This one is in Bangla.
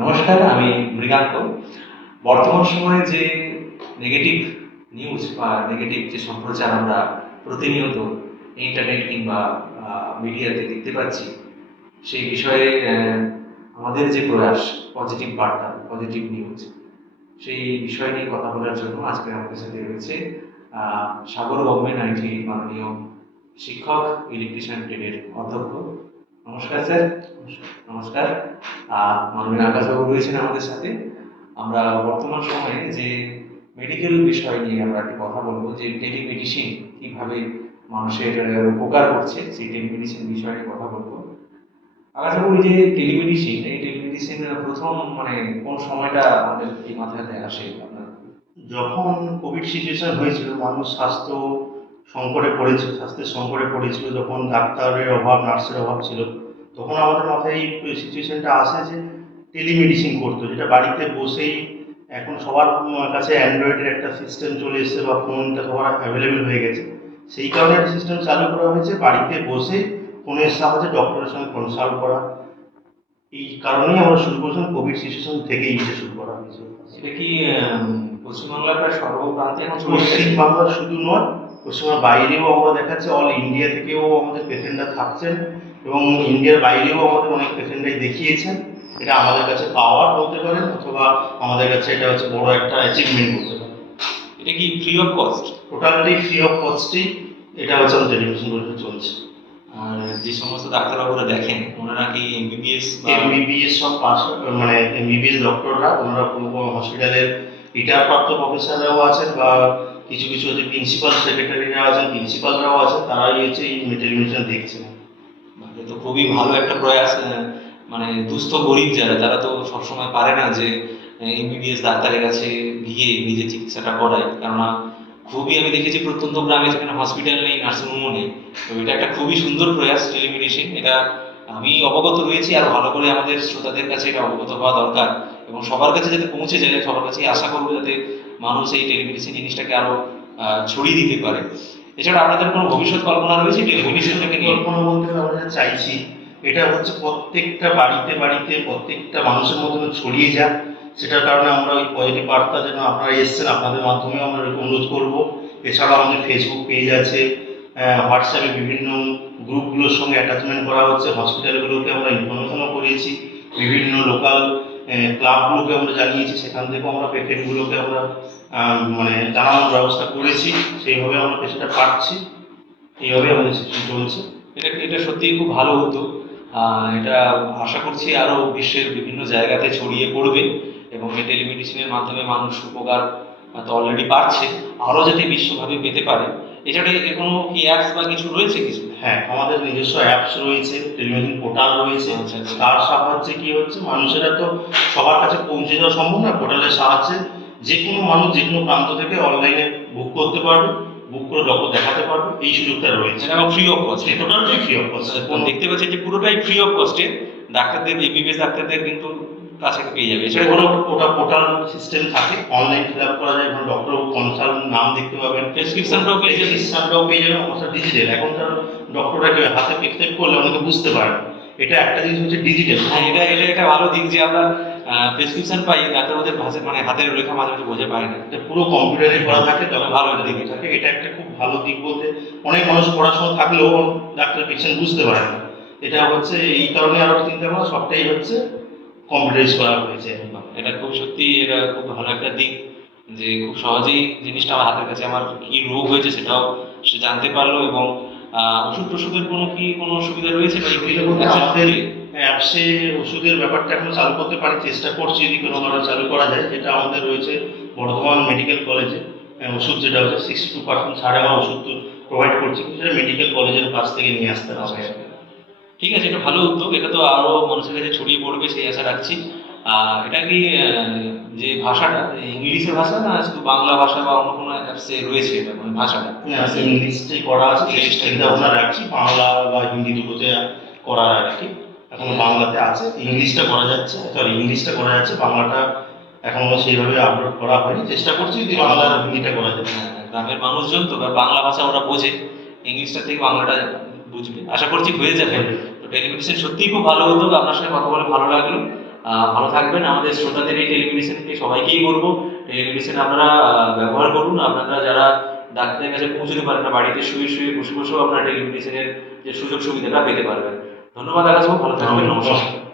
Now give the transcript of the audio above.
নমস্কার, আমি মৃগাঙ্ক। বর্তমান সময়ে যে নেগেটিভ নিউজ বা নেগেটিভ যে সম্প্রচার আমরা প্রতিনিয়ত ইন্টারনেট কিংবা মিডিয়াতে দেখতে পাচ্ছি, সেই বিষয়ে আমাদের যে প্রয়াস পজিটিভ বার্তা, পজিটিভ নিউজ, সেই বিষয় নিয়ে কথা বলার জন্য আজকে আমাদের সাথে রয়েছে সাগর গভর্নমেন্ট আইটি মাননীয় শিক্ষক, ইলেকট্রিশিয়ান ট্রেডের অধ্যক্ষ। নমস্কার স্যার। নমস্কার। মাননীয় আকাশবাবু রয়েছেন আমাদের সাথে। আমরা বর্তমান সময়ে যে মেডিকেল বিষয় নিয়ে আমরা একটু কথা বলবো, যে টেলিমেডিসিন কিভাবে মানুষের উপকার করছে, সেই টেলিমেডিসিন বিষয় নিয়ে কথা বলবো। আকাশবাবু, এই যে টেলিমেডিসিন প্রথম কোন সময়টা আমাদের এই মাথাতে আসে আপনার? যখন কোভিড সিচুয়েশন হয়েছিল, মানুষ স্বাস্থ্যের সংকটে পড়েছিল, যখন ডাক্তারের অভাব, নার্সের অভাব ছিল, তখন আমাদের মাথায় এই সিচুয়েশনটা আসে যে টেলিমেডিসিন করতো, যেটা বাড়িতে বসেই। এখন সবার কাছে অ্যান্ড্রয়েডের একটা সিস্টেম চলে এসেছে বা ফোনটা সবার অ্যাভেলেবেল হয়ে গেছে। সেই কারণে একটা সিস্টেম চালু করা হয়েছে, বাড়িতে বসে ফোনের সাহায্যে ডক্টরের সঙ্গে কনসাল্ট করা। এই কারণেই আমরা শুরু করেছিলাম, কোভিড সিচুয়েশন থেকেই এটা শুরু করা হয়েছে। এটা কি পশ্চিমবাংলার প্রায় সর্বপ্রান্তে এখন ছড়িয়ে গেছে? পশ্চিমবাংলা শুধু নয়, পশ্চিমবাংলার বাইরেও আমরা দেখাচ্ছি, অল ইন্ডিয়া থেকেও আমাদের পেশেন্টরা থাকছেন এবং ইন্ডিয়ার বাইরেও আমাদের অনেক পেশেন্টরাই দেখিয়েছেন। এটা আমাদের কাছে পাওয়ার বলতে পারেন, অথবা আমাদের কাছে এটা হচ্ছে বড় একটা অ্যাচিভমেন্ট বলতে পারেন। এটা কি free of cost? Totally free of কস্টেই এটা হচ্ছে আমাদের টেলিভিশন করে চলছে। আর যে সমস্ত ডাক্তারবাবুরা দেখেন, ওনারা কি এমবিবিএস সব পাস, মানে এমবিবিএস ডক্টররা, ওনারা হসপিটালের রিটায়ার প্রাপ্ত প্রফেসররাও আছেন, বা কিছু কিছু হচ্ছে প্রিন্সিপাল সেক্রেটারিরা আছেন, প্রিন্সিপালরাও আছেন, তারাই হচ্ছে এই টেলিভিশন দেখছেন। এটা তো খুবই ভালো একটা প্রয়াস। দুস্থ গরিব যারা, তারা তো সবসময় পারে না যে এমবিবিএস ডাক্তারের কাছে গিয়ে নিজে চিকিৎসাটা করায়। কেননা খুবই আমি দেখেছি প্রত্যন্ত গ্রামে যেখানে হসপিটাল নেই, নার্সিংহোমও নেই। তো এটা একটা খুবই সুন্দর প্রয়াস টেলিমেডিসিন। এটা আমি অবগত রয়েছি, আর ভালো করে আমাদের শ্রোতাদের কাছে এটা অবগত হওয়া দরকার এবং সবার কাছে যাতে পৌঁছে যায়। সবার কাছে আশা করবো যাতে মানুষ এই টেলিমেডিসিন জিনিসটাকে আরো ছড়িয়ে দিতে পারে। এছাড়া আপনাদের কোনো ভবিষ্যৎ কল্পনা রয়েছে টেলিমেডিসিনটাকে নিয়ে? কল্পনা বলতে আমরা যেটা চাইছি, এটা হচ্ছে প্রত্যেকটা বাড়িতে বাড়িতে প্রত্যেকটা মানুষের মধ্যে ছড়িয়ে যাক। সেটার কারণে আমরা ওই পজিটিভ বার্তা যেন আপনারা এসছেন, আপনাদের মাধ্যমে আমরা অনুরোধ করব। এছাড়াও আমাদের ফেসবুক পেজ আছে, হোয়াটসঅ্যাপে বিভিন্ন গ্রুপগুলোর সঙ্গে অ্যাটাচমেন্ট করা হচ্ছে, হসপিটালগুলোকে আমরা ইনফরমেশনও করিয়েছি, বিভিন্ন লোকাল ক্লাবগুলোকে আমরা জানিয়েছি, সেখান থেকেও আমরা পেশেন্টগুলোকে আমরা জানানোর ব্যবস্থা করেছি। সেইভাবে আমরা পেশেন্টটা পাচ্ছি, এইভাবে আমাদের সিস্টেম চলছে। এটা সত্যিই খুব ভালো উদ্যোগ। এটা আশা করছি আরো বিশ্বের বিভিন্ন জায়গাতে ছড়িয়ে পড়বে এবং এই টেলিমেডিসিনের মাধ্যমে মানুষ উপকার তো অলরেডি পাচ্ছে, আরো যাতে বিশ্বভাবে পেতে পারে। এছাড়া এর কোনো কি অ্যাপস বা কিছু রয়েছে কিছু? হ্যাঁ, আমাদের নিজস্ব অ্যাপস রয়েছে, টেলিমেডিসিন পোর্টাল রয়েছে। আচ্ছা, আচ্ছা। তার সাহায্যে কি হচ্ছে, মানুষেরা তো সবার কাছে পৌঁছে যাওয়া সম্ভব না, পোর্টালের সাহায্যে যে কোনো মানুষ যে কোনো প্রান্ত থেকে অনলাইনে বুক করতে পারবে, বুক করে ডক্টর দেখাতে পারবে, এই সুযোগটা রয়েছে। এটা ফ্রি অফ কস্ট? টোটালটাই ফ্রি অফ কস্ট। দেখতে পাচ্ছি যে পুরোটাই ফ্রি অফ কস্টে ডাক্তারদের, এমবিবিএস ডাক্তারদের কিন্তু কাছে পেয়ে যাবে। এছাড়া ওটা পোর্টাল সিস্টেম থাকে, অনলাইন ফিল আপ করা যায়, এবং ডক্টর কনসাল্ট নাম দেখতে পাবেন, প্রেসক্রিপশনটাও পেয়ে যাবে। প্রেসক্রিপশনটাও পেয়ে যাবেন। অবশ্য ডিজিটাল, এখনকার ডক্টররা হাতে প্রেসক্রাইব করলে অনেকে বুঝতে পারে। এটা একটা জিনিস হচ্ছে ডিজিটাল। হ্যাঁ, এটা এটা একটা ভালো দিক যে আমরা প্রেসক্রিপশন পাই, ডাক্তারদের ভাষা হাতের লেখা মাঝে মাঝে বোঝা পায় না। এটা পুরো কম্পিউটারে করা থাকে, তখন ভালো একটা দিক দিকে থাকে। এটা একটা খুব ভালো দিক বলতে, অনেক মানুষ পড়াশোনা থাকলেও ডাক্তার পেশেন্ট বুঝতে পারে না। এটা হচ্ছে এই কারণে আরো চিন্তা করা, সবটাই হচ্ছে কম্পিউটারাইজ করা হয়েছে। এটা খুব সত্যি, এটা খুব ভালো একটা দিক যে খুব সহজেই জিনিসটা আমার হাতের কাছে, আমার কি রোগ হয়েছে সেটাও সে জানতে পারলো। এবং ওষুধ টষুধের কোনো সুবিধা রয়েছে বা আমাদের অ্যাপসে ওষুধের ব্যাপারটা এখন চালু করতে পারি, চেষ্টা করছি যদি কোনোভাবে চালু করা যায়। যেটা আমাদের রয়েছে বর্ধমান মেডিকেল কলেজে, ওষুধ যেটা হচ্ছে 62% ছাড়ে আমরা ওষুধ প্রোভাইড করছি, সেটা মেডিকেল কলেজের কাছ থেকে নিয়ে আসতে হবে। ঠিক আছে, এটা ভালো উদ্যোগ। এটা তো আরো মানুষের কাছে ছড়িয়ে পড়বে সেই আশা রাখছি। এটা কি যে ভাষাটা ইংলিশের ভাষা, না শুধু বাংলা ভাষা বা অন্য কোনো অ্যাপসে রয়েছে এটা ভাষাটা? ইংলিশটাই করা আছে, চেষ্টা আমরা রাখছি, বাংলা বা হিন্দি দুটোতে করা আর কি। এখন বাংলাতে আছে, ইংলিশটা করা যাচ্ছে, বাংলাটা এখনো সেইভাবে আপলোড করা হয়নি। চেষ্টা করছি যদি বাংলা আর হিন্দিটা করা যায়। গ্রামের মানুষজন তো বাংলা ভাষা ওরা বোঝে, ইংলিশটা থেকে বাংলাটা বুঝবে, আশা করছি হয়ে যাবে। তো টেলিমেডিসিন সত্যিই খুব ভালো উদ্যোগ। আপনার সঙ্গে কথা বলে ভালো লাগলো। ভালো থাকবেন। আমাদের শ্রোতাদের এই টেলিমেডিসিনকে সবাইকেই বলবো, টেলিমেডিসিন আপনারা ব্যবহার করুন। আপনারা যারা ডাক্তারের কাছে পৌঁছতে পারেন না, বাড়িতে শুয়ে শুয়ে বসে বসেও আপনারা টেলিমেডিসিনের যে সুযোগ সুবিধাটা পেতে পারবেন। ধন্যবাদ আকাশবাবু, ভালো থাকবেন, নমস্কার।